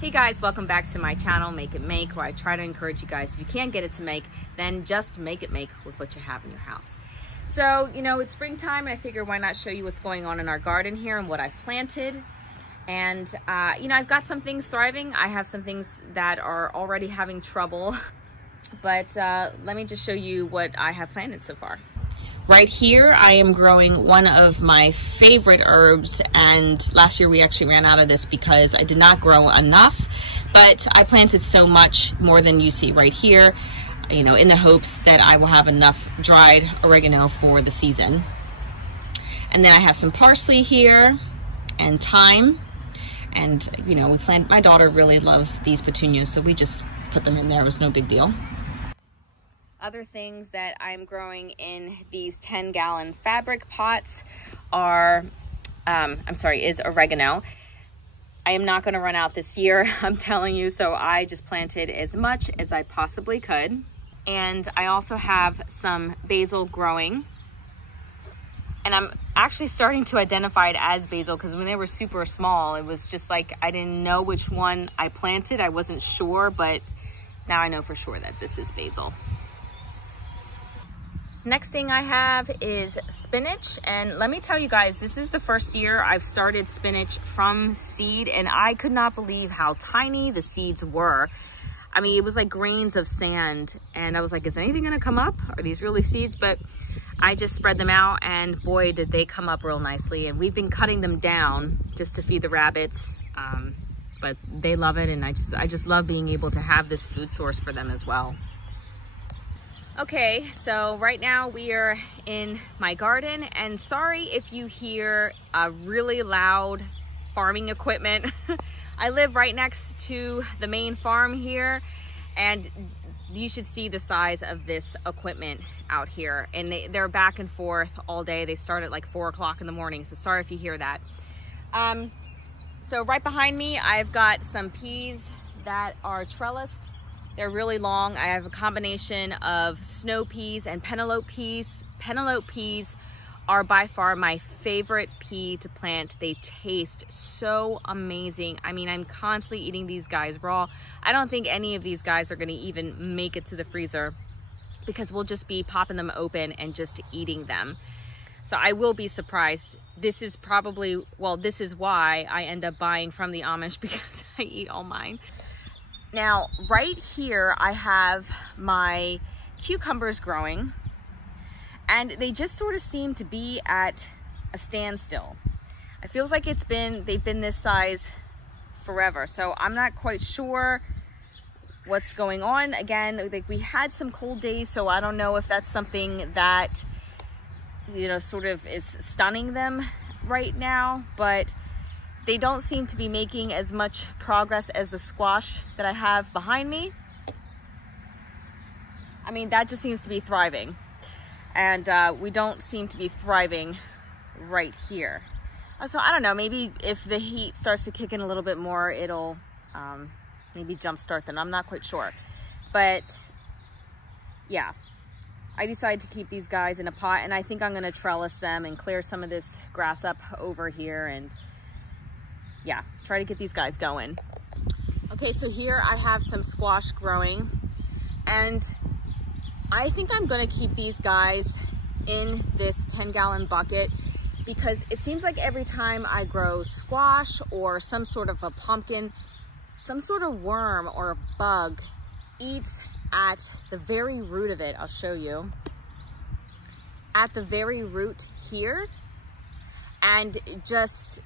Hey guys, welcome back to my channel, Make It Make, where I try to encourage you guys, if you can't get it to make, then just make it make with what you have in your house. So, you know, it's springtime and I figure why not show you what's going on in our garden here and what I've planted. And, you know, I've got some things thriving. I have some things that are already having trouble, but let me just show you what I have planted so far. Right here, I am growing one of my favorite herbs, and last year we actually ran out of this because I did not grow enough, but I planted so much more than you see right here, you know, in the hopes that I will have enough dried oregano for the season. And then I have some parsley here and thyme, and you know, my daughter really loves these petunias, so we just put them in there. It was no big deal. Other things that I'm growing in these 10-gallon fabric pots are, is oregano. I am not going to run out this year, I'm telling you, so I just planted as much as I possibly could. And I also have some basil growing. And I'm actually starting to identify it as basil because when they were super small, it was just like I didn't know which one I planted. I wasn't sure, but now I know for sure that this is basil. Next thing I have is spinach, and let me tell you guys, this is the first year I've started spinach from seed, and I could not believe how tiny the seeds were. I mean, it was like grains of sand, and I was like, is anything gonna come up? Are these really seeds? But I just spread them out, and boy, did they come up real nicely. And we've been cutting them down just to feed the rabbits, but they love it, and I just love being able to have this food source for them as well. Okay, so right now we are in my garden, and sorry if you hear a really loud farming equipment. I live right next to the main farm here, and you should see the size of this equipment out here. And they're back and forth all day. They start at like 4 o'clock in the morning, so sorry if you hear that. So right behind me, I've got some peas that are trellised. They're really long. I have a combination of snow peas and penelope peas. Penelope peas are by far my favorite pea to plant. They taste so amazing. I mean, I'm constantly eating these guys raw. I don't think any of these guys are gonna even make it to the freezer because we'll just be popping them open and just eating them. So I will be surprised. This is probably, well, this is why I end up buying from the Amish, because I eat all mine. Now, right here, I have my cucumbers growing, and they just sort of seem to be at a standstill. It feels like they've been this size forever, so I'm not quite sure what's going on. Again, like, we had some cold days, so I don't know if that's something that, you know, sort of is stunning them right now, but they don't seem to be making as much progress as the squash that I have behind me. I mean, that just seems to be thriving. And we don't seem to be thriving right here. So I don't know, maybe if the heat starts to kick in a little bit more, it'll maybe jumpstart them. I'm not quite sure. But yeah, I decided to keep these guys in a pot, and I think I'm gonna trellis them and clear some of this grass up over here, and yeah, try to get these guys going. Okay, so here I have some squash growing, and I think I'm gonna keep these guys in this 10-gallon bucket because it seems like every time I grow squash or some sort of a pumpkin, some sort of worm or a bug eats at the very root of it. I'll show you. At the very root here, and just,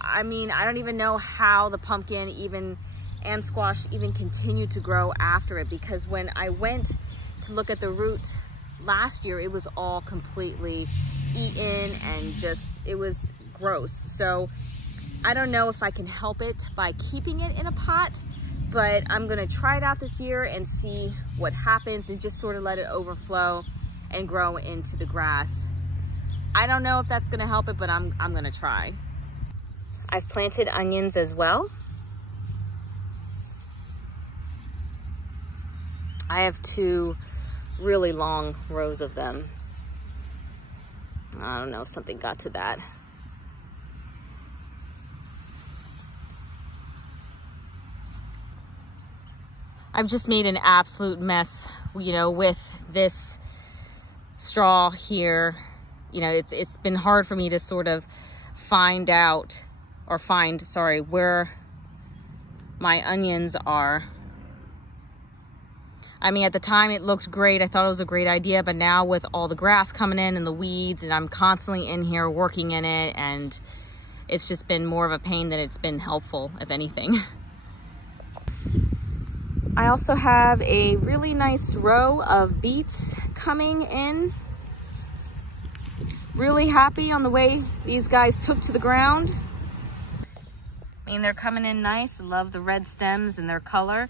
I mean, I don't even know how the pumpkin and squash even continue to grow after it, because when I went to look at the root last year, it was all completely eaten and just, it was gross. So I don't know if I can help it by keeping it in a pot, but I'm gonna try it out this year and see what happens and just sort of let it overflow and grow into the grass. I don't know if that's gonna help it, but I'm gonna try. I've planted onions as well. I have 2 really long rows of them. I don't know, something got to that. I've just made an absolute mess, you know, with this straw here. You know, it's been hard for me to sort of find where my onions are. I mean, at the time it looked great. I thought it was a great idea, but now with all the grass coming in and the weeds, and I'm constantly in here working in it, and it's just been more of a pain than it's been helpful, if anything. I also have a really nice row of beets coming in. Really happy on the way these guys took to the ground. I mean, they're coming in nice. I love the red stems and their color.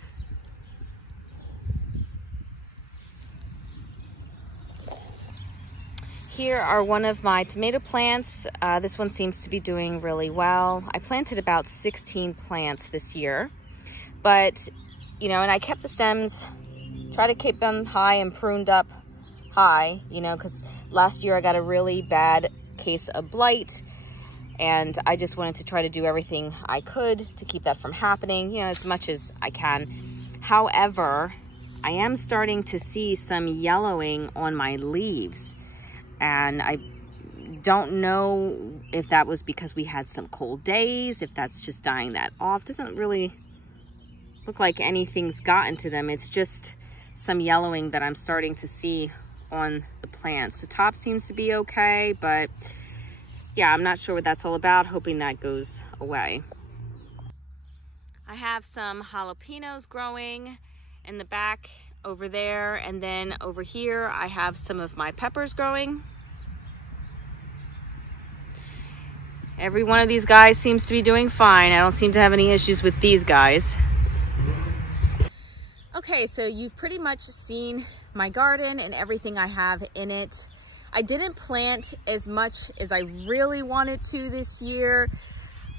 Here are one of my tomato plants. This one seems to be doing really well. I planted about 16 plants this year, but you know, and I kept the stems, try to keep them high and pruned up high, you know, because last year I got a really bad case of blight, and I just wanted to try to do everything I could to keep that from happening, you know, as much as I can. However, I am starting to see some yellowing on my leaves, and I don't know if that was because we had some cold days, if that's just dying that off. Doesn't really look like anything's gotten to them. It's just some yellowing that I'm starting to see on the plants. The top seems to be okay, but yeah, I'm not sure what that's all about. Hoping that goes away. I have some jalapenos growing in the back over there, and then over here I have some of my peppers growing. Every one of these guys seems to be doing fine. I don't seem to have any issues with these guys. Okay, so you've pretty much seen my garden and everything I have in it. I didn't plant as much as I really wanted to this year.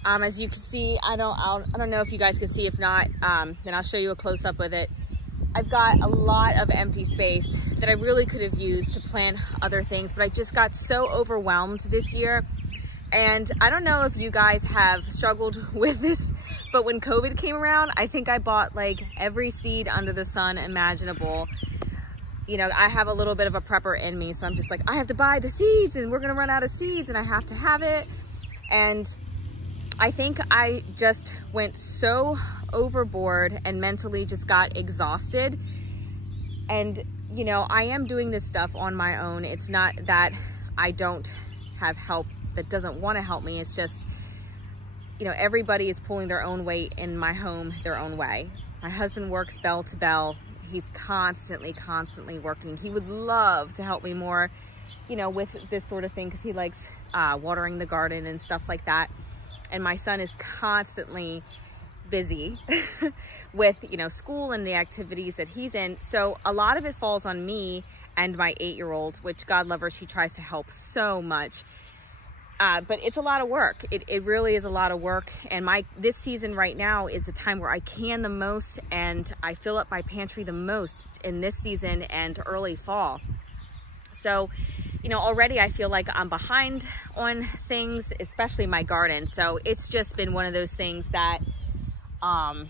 As you can see, I don't know if you guys can see. If not, then I'll show you a close-up with it. I've got a lot of empty space that I really could have used to plant other things, but I just got so overwhelmed this year. And I don't know if you guys have struggled with this, but when COVID came around, I think I bought like every seed under the sun imaginable. You know, I have a little bit of a prepper in me, so I'm just like, I have to buy the seeds and we're gonna run out of seeds and I have to have it. And I think I just went so overboard and mentally just got exhausted. And, you know, I am doing this stuff on my own. It's not that I don't have help that doesn't want to help me. It's just, you know, everybody is pulling their own weight in my home their own way. My husband works bell to bell. He's constantly working. He would love to help me more, you know, with this sort of thing, because he likes watering the garden and stuff like that. And my son is constantly busy with, you know, school and the activities that he's in. So a lot of it falls on me and my 8-year-old, which, God love her, she tries to help so much. But it's a lot of work. It really is a lot of work. And this season right now is the time where I can the most, and I fill up my pantry the most in this season and early fall. So, you know, already I feel like I'm behind on things, especially my garden. So it's just been one of those things that I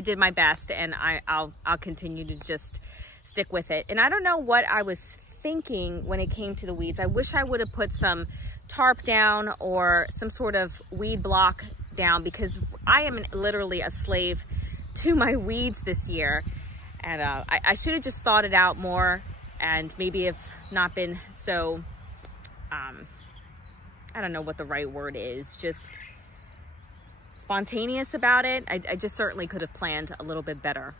did my best, and I'll continue to just stick with it. And I don't know what I was thinking when it came to the weeds. I wish I would have put some tarp down or some sort of weed block down, because I am literally a slave to my weeds this year. And I should have just thought it out more, and maybe have not been so, I don't know what the right word is, just spontaneous about it. I just certainly could have planned a little bit better.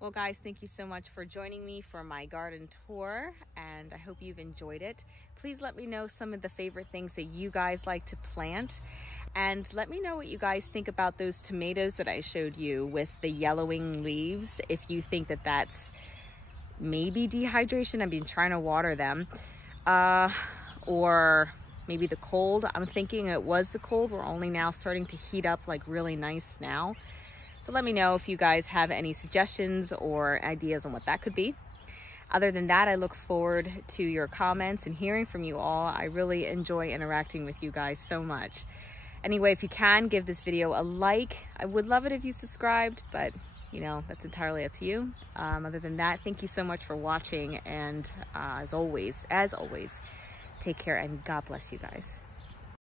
Well, guys, thank you so much for joining me for my garden tour, and I hope you've enjoyed it. Please let me know some of the favorite things that you guys like to plant, and let me know what you guys think about those tomatoes that I showed you with the yellowing leaves. If you think that that's maybe dehydration, I've been trying to water them, or maybe the cold. I'm thinking it was the cold. We're only now starting to heat up like really nice now. So let me know if you guys have any suggestions or ideas on what that could be. Other than that, I look forward to your comments and hearing from you all. I really enjoy interacting with you guys so much. Anyway, if you can, give this video a like. I would love it if you subscribed, but you know, that's entirely up to you. Other than that, thank you so much for watching, and as always, take care and God bless you guys.